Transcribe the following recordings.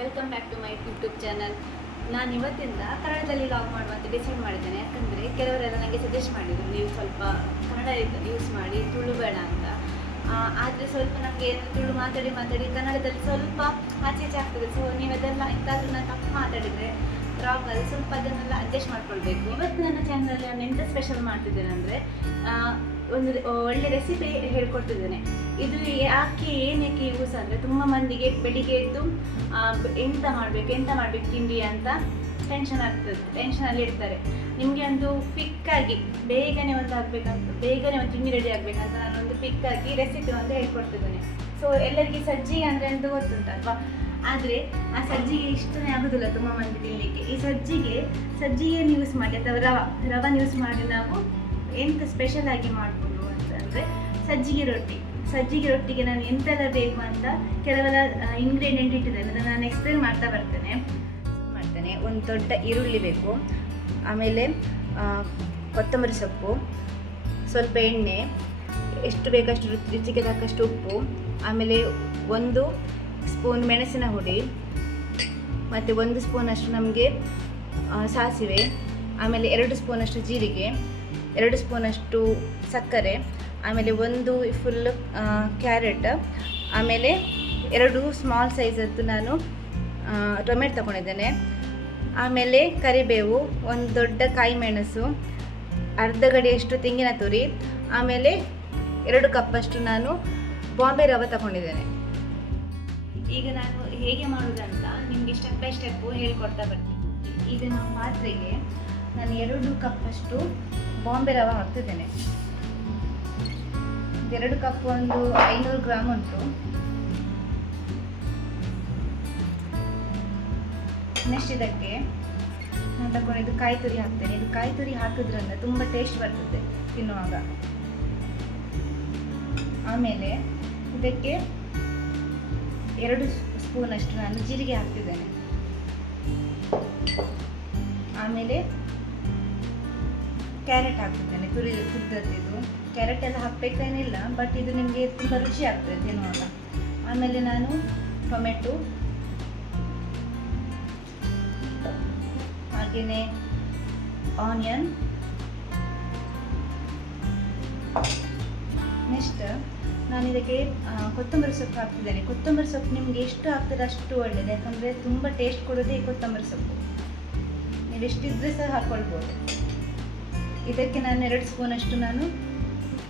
Welcome back to my YouTube channel. ನಾನು ಇವತ್ತಿಂದ ಕನ್ನಡದಲ್ಲಿ ಲಾಗ್ ಮಾಡುವಂತ ಡಿಸೈಡ್ ಮಾಡಿದ್ದೇನೆ. ಯಾಕಂದರೆ ಕೆಲವರೆಲ್ಲ ನನಗೆ ಸಜೆಸ್ಟ್ ಮಾಡಿದರು, ನೀವು ಸ್ವಲ್ಪ ಕನ್ನಡ ಯೂಸ್ ಮಾಡಿ, ತುಳು ಬೇಡ ಅಂತ. ಆದರೆ ಸ್ವಲ್ಪ ನಮಗೆ ತುಳು ಮಾತಾಡಿ ಕನ್ನಡದಲ್ಲಿ ಸ್ವಲ್ಪ ಆಚೆ ಆಗ್ತದೆ. ಸೊ ನೀವು ಅದೆಲ್ಲ ಎಂತಾದರೂ ನಾನು ತಪ್ಪು ಮಾತಾಡಿದರೆ ಲಾಗಲ್ಲಿ ಸ್ವಲ್ಪ ಅದನ್ನೆಲ್ಲ ಅಡ್ಜಸ್ಟ್ ಮಾಡ್ಕೊಳ್ಬೇಕು. ಇವತ್ತು ನನ್ನ ಚಾನಲಲ್ಲಿ ನಾನು ಎಂತ ಸ್ಪೆಷಲ್ ಮಾಡ್ತಿದ್ದೇನೆ ಅಂದರೆ ಒಂದು ಒಳ್ಳೆ ರೆಸಿಪಿ ಹೇಳ್ಕೊಡ್ತಿದ್ದೇನೆ. ಇದು ಏನಕ್ಕೆ ಯೂಸ್ ಅಂದರೆ, ತುಂಬ ಮಂದಿಗೆ ಬೆಳಿಗ್ಗೆ ಎದ್ದು ಎಂತ ಮಾಡಬೇಕು ತಿಂಡಿ ಅಂತ ಟೆನ್ಷನಲ್ಲಿ ಇರ್ತಾರೆ. ನಿಮಗೆ ಒಂದು ಕ್ವಿಕ್ಕಾಗಿ ಬೇಗನೆ ಒಂದು ತಿಂಡಿ ರೆಡಿ ಆಗಬೇಕಂತ ನಾನೊಂದು ಕ್ವಿಕ್ಕಾಗಿ ರೆಸಿಪಿ ಒಂದು ಹೇಳ್ಕೊಡ್ತಿದ್ದೇನೆ. ಸೊ ಎಲ್ಲರಿಗೆ ಸಜ್ಜಿಗೆ ಅಂದರೆ ಅಂತ ಗೊತ್ತುಂಟಲ್ವಾ, ಆದರೆ ಆ ಸಜ್ಜಿಗೆ ಇಷ್ಟನೇ ಆಗೋದಿಲ್ಲ ತುಂಬ ಮಂದಿ ತಿನ್ನಲಿಕ್ಕೆ. ಈ ಸಜ್ಜಿಗೆಯನ್ನು ಯೂಸ್ ಮಾಡಿ ಅಥವಾ ರವನ ಯೂಸ್ ಮಾಡಿ ನಾವು ಎಂತ ಸ್ಪೆಷಲ್ ಆಗಿ ಮಾಡ್ಬೋದು ಅಂತಂದರೆ ಸಜ್ಜಿಗೆ ರೊಟ್ಟಿಗೆ ನಾನು ಎಂತೆಲ್ಲ ಬೇಕು ಅಂತ ಕೆಲವೆಲ್ಲ ಇಂಗ್ರೀಡಿಯೆಂಟ್ ಇಟ್ಟಿದ್ದೇನೆ. ಅದನ್ನು ನಾನು ಎಕ್ಸ್ಪ್ಲೇನ್ ಮಾಡ್ತಾ ಬರ್ತೇನೆ. ಒಂದು ದೊಡ್ಡ ಈರುಳ್ಳಿ ಬೇಕು, ಆಮೇಲೆ ಕೊತ್ತಂಬರಿ ಸೊಪ್ಪು, ಸ್ವಲ್ಪ ಎಣ್ಣೆ, ಎಷ್ಟು ಬೇಕಷ್ಟು ರುಚಿಗೆ ತಕ್ಕಷ್ಟು ಉಪ್ಪು, ಆಮೇಲೆ 1 ಸ್ಪೂನ್ ಮೆಣಸಿನ ಹುಡಿ, ಮತ್ತು 1 ಸ್ಪೂನಷ್ಟು ನಮಗೆ ಸಾಸಿವೆ, ಆಮೇಲೆ 2 ಸ್ಪೂನಷ್ಟು ಜೀರಿಗೆ, 2 ಸ್ಪೂನಷ್ಟು ಸಕ್ಕರೆ, ಆಮೇಲೆ 1 ಫುಲ್ ಕ್ಯಾರೆಟ್, ಆಮೇಲೆ 2 ಸ್ಮಾಲ್ ಸೈಜದ್ದು ನಾನು ಟೊಮೆಟೊ ತಗೊಂಡಿದ್ದೇನೆ, ಆಮೇಲೆ ಕರಿಬೇವು, 1 ದೊಡ್ಡ ಕಾಯಿ ಮೆಣಸು, ಅರ್ಧ ಗಡಿಯಷ್ಟು ತೆಂಗಿನ ತುರಿ, ಆಮೇಲೆ 2 ಕಪ್ಪಷ್ಟು ನಾನು ಬಾಂಬೆ ರವೆ ತಗೊಂಡಿದ್ದೇನೆ. ಈಗ ನಾನು ಹೇಗೆ ಮಾಡೋದಂತ ನಿಮಗೆ ಸ್ಟೆಪ್ ಬೈ ಸ್ಟೆಪ್ಪು ಹೇಳ್ಕೊಡ್ತಾ ಬರ್ತೀನಿ. ಈಗ ನಮ್ಮ ಪಾತ್ರೆಗೆ ನಾನು 2 ಕಪ್ಪಷ್ಟು ಬಾಂಬೆ ರವೆ ಹಾಕ್ತಿದ್ದೇನೆ. 2 ಕಪ್ ಒಂದು 500 ಗ್ರಾಮ್ ಉಂಟು. ನೆಕ್ಸ್ಟ್ ಇದಕ್ಕೆ ನಾನು ತಗೊಂಡಿದ್ದು ಕಾಯಿ ತುರಿ ಹಾಕ್ತೇನೆ. ಇದು ಕಾಯಿ ತುರಿ ಹಾಕಿದ್ರಿಂದ ತುಂಬ ಟೇಸ್ಟ್ ಬರ್ತದೆ ತಿನ್ನುವಾಗ. ಆಮೇಲೆ ಇದಕ್ಕೆ 2 ಸ್ಪೂನಷ್ಟು ನಾನು ಜೀರಿಗೆ ಹಾಕ್ತಿದ್ದೇನೆ. ಆಮೇಲೆ ಕ್ಯಾರೆಟ್ ಹಾಕ್ತಿದ್ದೇನೆ, ತುರಿದದ್ದು. ಕ್ಯಾರೆಟ್ ಎಲ್ಲ ಹಾಕಬೇಕೇನಿಲ್ಲ, ಬಟ್ ಇದು ನಿಮಗೆ ತುಂಬ ರುಚಿ ಆಗ್ತದೆ ತಿನ್ನುವಾಗ. ಆಮೇಲೆ ನಾನು ಟೊಮೆಟೊ, ಹಾಗೆಯೇ ಆನಿಯನ್, ನೆಕ್ಸ್ಟ್ ನಾನು ಇದಕ್ಕೆ ಕೊತ್ತಂಬರಿ ಸೊಪ್ಪು ಹಾಕ್ತಿದ್ದೇನೆ. ಕೊತ್ತಂಬರಿ ಸೊಪ್ಪು ನಿಮಗೆ ಎಷ್ಟು ಹಾಕ್ತದೆ ಅಷ್ಟು ಒಳ್ಳೆಯದು, ಯಾಕಂದರೆ ತುಂಬ ಟೇಸ್ಟ್ ಕೊಡೋದೇ ಈ ಕೊತ್ತಂಬರಿ ಸೊಪ್ಪು. ನೀವು ಎಷ್ಟಿದ್ರೆ ಸಹ ಹಾಕ್ಕೊಳ್ಬೋದು. ಇದಕ್ಕೆ ನಾನು 2 ಸ್ಪೂನಷ್ಟು ನಾನು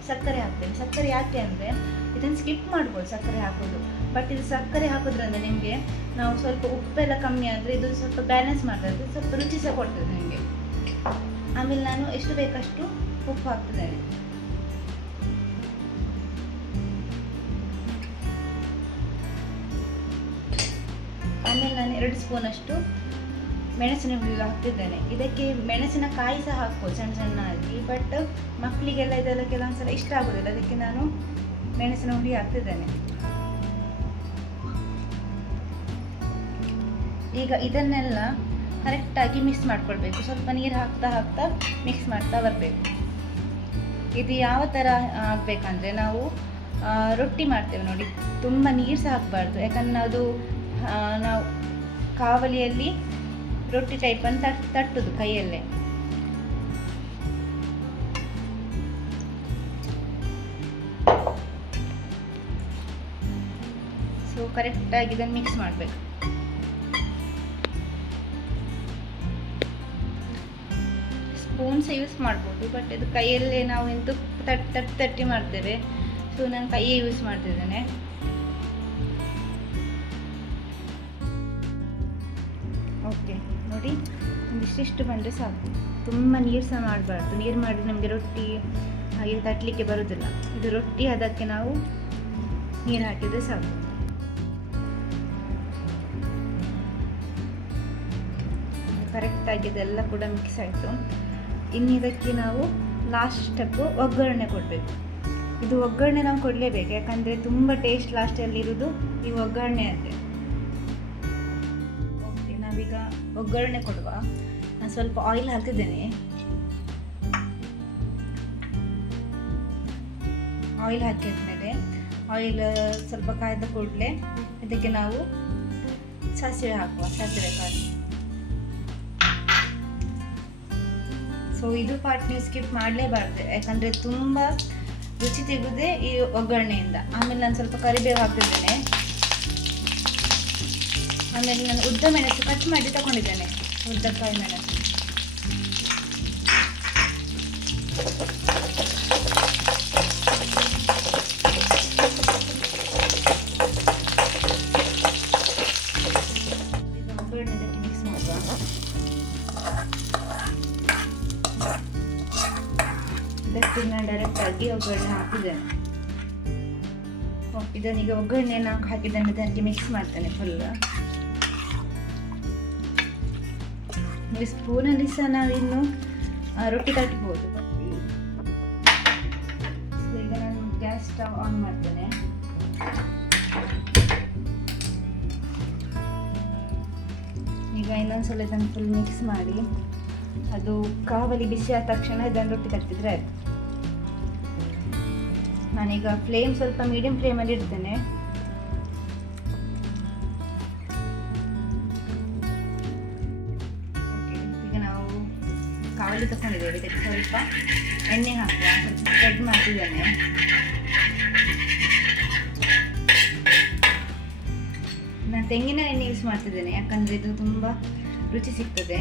ಸಕ್ಕರೆ ಹಾಕ್ತೇನೆ. ಸಕ್ಕರೆ ಯಾಕೆ ಅಂದರೆ, ಇದನ್ನು ಸ್ಕಿಪ್ ಮಾಡ್ಬೋದು ಸಕ್ಕರೆ ಹಾಕೋದು, ಬಟ್ ಇದು ಸಕ್ಕರೆ ಹಾಕೋದ್ರಿಂದ ನಿಮಗೆ ನಾವು ಸ್ವಲ್ಪ ಉಪ್ಪೆಲ್ಲ ಕಮ್ಮಿ ಆದರೆ ಇದು ಸ್ವಲ್ಪ ಬ್ಯಾಲೆನ್ಸ್ ಮಾಡ್ತದೆ, ಸ್ವಲ್ಪ ರುಚಿ ಸಹ ಕೊಡ್ತದೆ ನಿಮಗೆ. ಆಮೇಲೆ ನಾನು ಎಷ್ಟು ಬೇಕಷ್ಟು ಉಪ್ಪು ಹಾಕ್ತಿದ್ದೇನೆ. ಆಮೇಲೆ ನಾನು 2 ಸ್ಪೂನಷ್ಟು ಮೆಣಸಿನ ಹುಡಿ ಹಾಕ್ತಿದ್ದೇನೆ. ಇದಕ್ಕೆ ಮೆಣಸಿನಕಾಯಿ ಸಹ ಹಾಕ್ಬೋದು ಸಣ್ಣ ಆಗಿ, ಬಟ್ ಮಕ್ಕಳಿಗೆಲ್ಲ ಇದೆಲ್ಲ ಕೆಲವೊಂದ್ಸಲ ಇಷ್ಟ ಆಗೋದಿಲ್ಲ, ಅದಕ್ಕೆ ನಾನು ಮೆಣಸಿನ ಹುಡಿ ಹಾಕ್ತಿದ್ದೇನೆ. ಈಗ ಇದನ್ನೆಲ್ಲ ಕರೆಕ್ಟಾಗಿ ಮಿಕ್ಸ್ ಮಾಡ್ಕೊಳ್ಬೇಕು. ಸ್ವಲ್ಪ ನೀರು ಹಾಕ್ತಾ ಮಿಕ್ಸ್ ಮಾಡ್ತಾ ಬರಬೇಕು. ಇದು ಯಾವ ಥರ ಆಗಬೇಕಂದ್ರೆ, ನಾವು ರೊಟ್ಟಿ ಮಾಡ್ತೇವೆ ನೋಡಿ, ತುಂಬ ನೀರು ಸಹ ಹಾಕಬಾರ್ದು. ಯಾಕಂದರೆ ಅದು ನಾವು ಕಾವಲಿಯಲ್ಲಿ ರೊಟ್ಟಿ ಟೈಪನ್ನು ತಟ್ಟುದು ಕೈಯಲ್ಲೇ. ಸೊ ಕರೆಕ್ಟಾಗಿ ಇದನ್ನು ಮಿಕ್ಸ್ ಮಾಡಬೇಕು. ಸ್ಪೂನ್ ಸಹ ಯೂಸ್ ಮಾಡ್ಬೋದು, ಬಟ್ ಇದು ಕೈಯಲ್ಲೇ ನಾವು ಎಂತೂ ತಟ್ಟಿ ಮಾಡ್ತೇವೆ. ಸೊ ನಾನು ಕೈಯೇ ಯೂಸ್ ಮಾಡ್ತಿದ್ದೇನೆ. ಓಕೆ ನೋಡಿ, ಒಂದಿಷ್ಟು ಬಂದರೆ ಸಾಕು. ತುಂಬ ನೀರು ಸಹ ಮಾಡಬಾರ್ದು. ನೀರು ಮಾಡಿದ್ರೆ ನಮಗೆ ರೊಟ್ಟಿ ಹಾಗೆ ತಟ್ಟಲಿಕ್ಕೆ ಬರೋದಿಲ್ಲ. ಇದು ರೊಟ್ಟಿ, ಅದಕ್ಕೆ ನಾವು ನೀರು ಹಾಕಿದರೆ ಸಾಕು. ಕರೆಕ್ಟಾಗಿ ಇದೆಲ್ಲ ಕೂಡ ಮಿಕ್ಸ್ ಆಯಿತು. ಇನ್ನು ಇದಕ್ಕೆ ನಾವು ಲಾಸ್ಟ್ ಸ್ಟೆಪ್ಪು ಒಗ್ಗರಣೆ ಕೊಡಬೇಕು. ಇದು ಒಗ್ಗರಣೆ ನಾವು ಕೊಡಲೇಬೇಕು, ಯಾಕಂದರೆ ತುಂಬ ಟೇಸ್ಟ್ ಲಾಸ್ಟಲ್ಲಿ ಇರೋದು ಈ ಒಗ್ಗರಣೆ ಅಂತೆ. ಓಕೆ, ನಾವೀಗ ಒಗ್ಗರಣೆ ಕೊಡುವ. ನಾನು ಸ್ವಲ್ಪ ಆಯಿಲ್ ಹಾಕಿದ್ದೇನೆ. ಆಯಿಲ್ ಹಾಕಿದ್ಮೇಲೆ ಆಯಿಲ್ ಸ್ವಲ್ಪ ಕಾಯ್ದ ಕೂಡಲೇ ಇದಕ್ಕೆ ನಾವು ಸಾಸಿವೆ ಹಾಕುವ, ಸಾಸಿವೆ ಕಾಳು. ಸೊ ಇದು ಪಾರ್ಟ್ ನೀವು ಸ್ಕಿಪ್ ಮಾಡಲೇಬಾರ್ದು, ಯಾಕಂದರೆ ತುಂಬ ರುಚಿ ತೆಗೆದೇ ಈ ಒಗ್ಗರಣೆಯಿಂದ. ಆಮೇಲೆ ನಾನು ಸ್ವಲ್ಪ ಕರಿಬೇವು ಹಾಕಿದ್ದೇನೆ. ಆಮೇಲೆ ನಾನು ಉದ್ದ ಮೆಣಸು ಕಟ್ ಮಾಡಿ ತಗೊಂಡಿದ್ದೇನೆ, ಉದ್ದಕಾಯಿ ಮೆಣಸು. ಇದಕ್ಕೆ ನಾನು ಡೈರೆಕ್ಟಾಗಿ ಒಗ್ಗರಣೆ ಹಾಕಿದ್ದೇನೆ. ಇದನ್ನೀಗ ಒಗ್ಗರಣೆಯನ್ನು ಹಾಕಿದ್ದನ್ನು ಇದಕ್ಕೆ ಮಿಕ್ಸ್ ಮಾಡ್ತೇನೆ ಫುಲ್. ಈ ಸ್ಪೂನಲ್ಲಿ ಸಹ ನಾವಿನ್ನು ರೊಟ್ಟಿ ತಟ್ಟಬಹುದು. ಈಗ ನಾನು ಗ್ಯಾಸ್ ಸ್ಟವ್ ಆನ್ ಮಾಡ್ತೇನೆ. ಈಗ ಇನ್ನೊಂದ್ಸಲ ಇದನ್ನು ಫುಲ್ ಮಿಕ್ಸ್ ಮಾಡಿ, ಅದು ಕಾವಲಿ ಬಿಸಿ ಆದ ತಕ್ಷಣ ಇದನ್ನು ರೊಟ್ಟಿ ತಟ್ಟಿದ್ರೆ ಆಯ್ತು. ನಾನೀಗ ಫ್ಲೇಮ್ ಸ್ವಲ್ಪ ಮೀಡಿಯಂ ಫ್ಲೇಮಲ್ಲಿ ಇಡ್ತೇನೆ. ಈಗ ನಾವು ಕಾವಲಿ ತಗೊಂಡಿದ್ದೇವೆ, ಇದಕ್ಕೆ ಸ್ವಲ್ಪ ಎಣ್ಣೆ ಹಾಕುವ. ಸ್ವಲ್ಪ ಸ್ಪ್ರೆಡ್ ಮಾಡ್ತಿದ್ದೇನೆ. ನಾನು ತೆಂಗಿನ ಎಣ್ಣೆ ಯೂಸ್ ಮಾಡ್ತಿದ್ದೇನೆ, ಯಾಕಂದರೆ ಇದು ತುಂಬ ರುಚಿ ಸಿಗ್ತದೆ.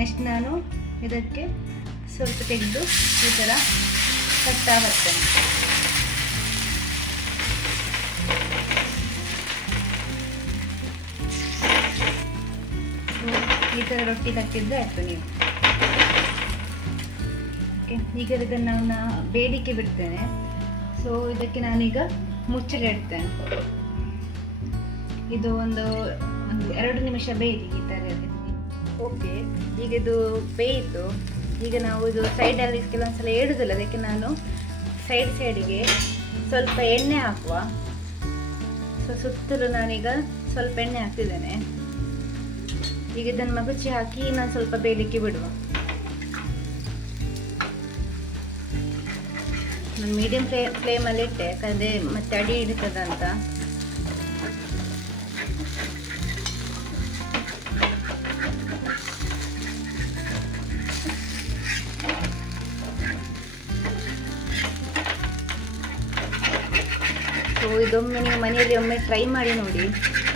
ನೆಕ್ಸ್ಟ್ ನಾನು ಇದಕ್ಕೆ ಸ್ವಲ್ಪ ತೆಗೆದು ಈ ಥರ ಕಟ್ತಾ ಬರ್ತೇನೆ. ಈ ಥರ ರೊಟ್ಟಿ ತಟ್ಟಿದ್ರೆ ಆಯಿತು ನೀವು. ಓಕೆ, ಈಗ ಇದನ್ನು ನಾನು ಬೇಡಿಕೆ ಬಿಡ್ತೇನೆ. ಸೊ ಇದಕ್ಕೆ ನಾನೀಗ ಮುಚ್ಚಳ ಇಡ್ತೇನೆ. ಇದು ಒಂದು 2 ನಿಮಿಷ ಬೇಯಲಿ ಈ ಥರ. ಓಕೆ, ಈಗ ಇದು ಬೇಯಿತು. ಈಗ ನಾವು ಇದು ಸೈಡಲ್ಲಿ ಕೆಲವೊಂದ್ಸಲ ಇಡುವುದಿಲ್ಲ, ಅದಕ್ಕೆ ನಾನು ಸೈಡಿಗೆ ಸ್ವಲ್ಪ ಎಣ್ಣೆ ಹಾಕುವ. ಸೊ ಸುತ್ತಲೂ ನಾನೀಗ ಸ್ವಲ್ಪ ಎಣ್ಣೆ ಹಾಕ್ತಿದ್ದೇನೆ. ಈಗ ಇದನ್ನು ಮಗುಚಿ ಹಾಕಿ ನಾನು ಸ್ವಲ್ಪ ಬೇಯಲಿಕ್ಕೆ ಬಿಡುವ. ನಾನು ಮೀಡಿಯಂ ಫ್ಲೇಮಲ್ಲಿ ಇಟ್ಟೆ, ಯಾಕಂದರೆ ಮತ್ತೆ ಅಡಿ ಹಿಡಿತದಂತ. ಸೊ ಇದೊಮ್ಮೆ ನೀವು ಮನೆಯಲ್ಲಿ ಒಮ್ಮೆ ಟ್ರೈ ಮಾಡಿ ನೋಡಿ,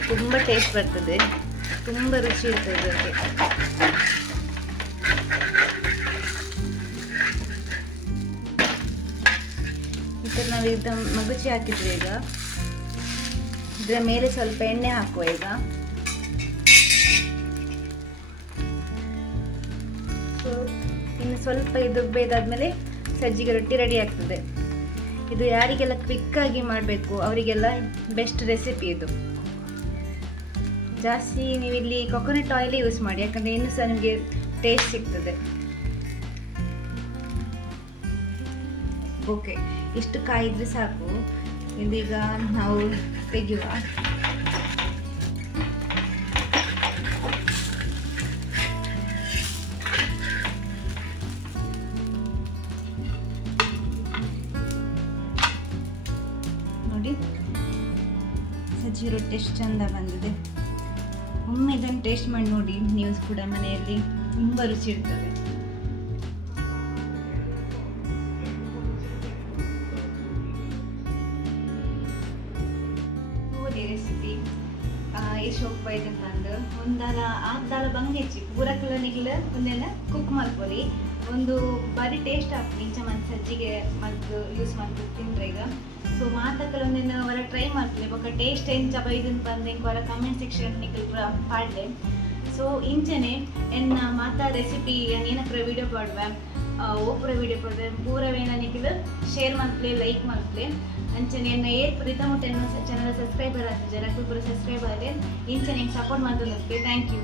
ತುಂಬ ಟೇಸ್ಟ್ ಬರ್ತದೆ, ತುಂಬ ರುಚಿ ಇರ್ತದೆ ಅದಕ್ಕೆ. ಈ ಥರ ನಾವು ಇದರ ಮಗುಚಿ ಹಾಕಿದ್ವಿ. ಈಗ ಇದರ ಮೇಲೆ ಸ್ವಲ್ಪ ಎಣ್ಣೆ ಹಾಕುವ. ಈಗ ಸೊ ಇನ್ನು ಸ್ವಲ್ಪ ಇದು ಬೇಯ್ದಾದ್ಮೇಲೆ ಸಜ್ಜಿಗೆ ರೊಟ್ಟಿ ರೆಡಿ ಆಗ್ತದೆ. ಇದು ಯಾರಿಗೆಲ್ಲ ಕ್ವಿಕ್ಕಾಗಿ ಮಾಡಬೇಕು ಅವರಿಗೆಲ್ಲ ಬೆಸ್ಟ್ ರೆಸಿಪಿ ಇದು. ಜಾಸ್ತಿ ನೀವಿಲ್ಲಿ ಕೊಕೊನಟ್ ಆಯಿಲ್ ಯೂಸ್ ಮಾಡಿ, ಯಾಕಂದರೆ ಇನ್ನೂ ಸಹ ನಿಮಗೆ ಟೇಸ್ಟ್ ಸಿಗ್ತದೆ. ಓಕೆ, ಇಷ್ಟು ಕಾಯಿದ್ರೆ ಸಾಕು. ಇದೀಗ ನಾವು ತೆಗೆಯುವ. ನೋಡಿ, ಸಜ್ಜಿ ರೊಟ್ಟಿ ಎಷ್ಟು ಚಂದ ಬಂದಿದೆ. ಒಮ್ಮೆ ಇದನ್ನು ಟೇಸ್ಟ್ ಮಾಡಿ ನೋಡಿ ನೀವು ಕೂಡ ಮನೆಯಲ್ಲಿ, ತುಂಬ ರುಚಿ ಇರ್ತದೆ. ಓದಿ ರೆಸಿಪಿ ಶೋಕ್ ಬೈದು ತಂದು ಒಂದಾಲ 6 ದಾಲ ಬಂಗೆಚ್ಚಿ ಪೂರ ಕಿಲೋನಿಗ್ಲ ಒಂದೆಲ್ಲ ಕುಕ್ ಮಾಡ್ಕೊಳ್ಳಿ. ಒಂದು ಬಾರಿ ಟೇಸ್ಟ್ ಆಗ್ತದೆ ಇಂಚ ಮತ್ತು ಸಜ್ಜಿಗೆ ಮತ್ತು ಯೂಸ್ ಮಾಡ್ಕೊಂಡು ತಿಂದ್ರೆ. ಈಗ ಸೊ ಮಾತಕ್ಕಲ್ಲ ಒಂದಿನ ಹೊರ ಟ್ರೈ ಮಾಡ್ತೀವಿ ಬೊಕ್ಕ ಟೇಸ್ಟ್ ಎಂಚ ಬೈದನ್ ಬಂದು ಹೊರ ಕಮೆಂಟ್ ಸೆಕ್ಷನ್ ನಿಖಲ್ ಪೂರ ಪಾಡ್ಲೆ. ಸೊ ಇಂಚನೆ ಎನ್ನ ಮಾತಾ ರೆಸಿಪಿ ಏನಕ್ರ ವೀಡಿಯೋ ಪಾಡುವೆ ಓಪುರ ವೀಡಿಯೋ ಪಾಡುವೆ ಪೂರವೇನ ನಿಖಿಲ್ ಶೇರ್ ಮಾಡ್ತಲೇ ಲೈಕ್ ಮಾಡ್ತಲೇ. ಅಂಚನೆ ಎನ್ನ ಏರ್ ಪ್ರೀತ ಮುಟ್ಟ ಚಾನಲ್ ಸಬ್ಸ್ಕ್ರೈಬರ್ ಆಗ್ತದೆ, ಜರಕ್ಕೂ ಪೂರ ಸಬ್ಸ್ಕ್ರೈಬ್ ಆದರೆ ಇಂಚನೆ ಸಪೋರ್ಟ್ ಮಾಡ್ತದೆ. Thank you.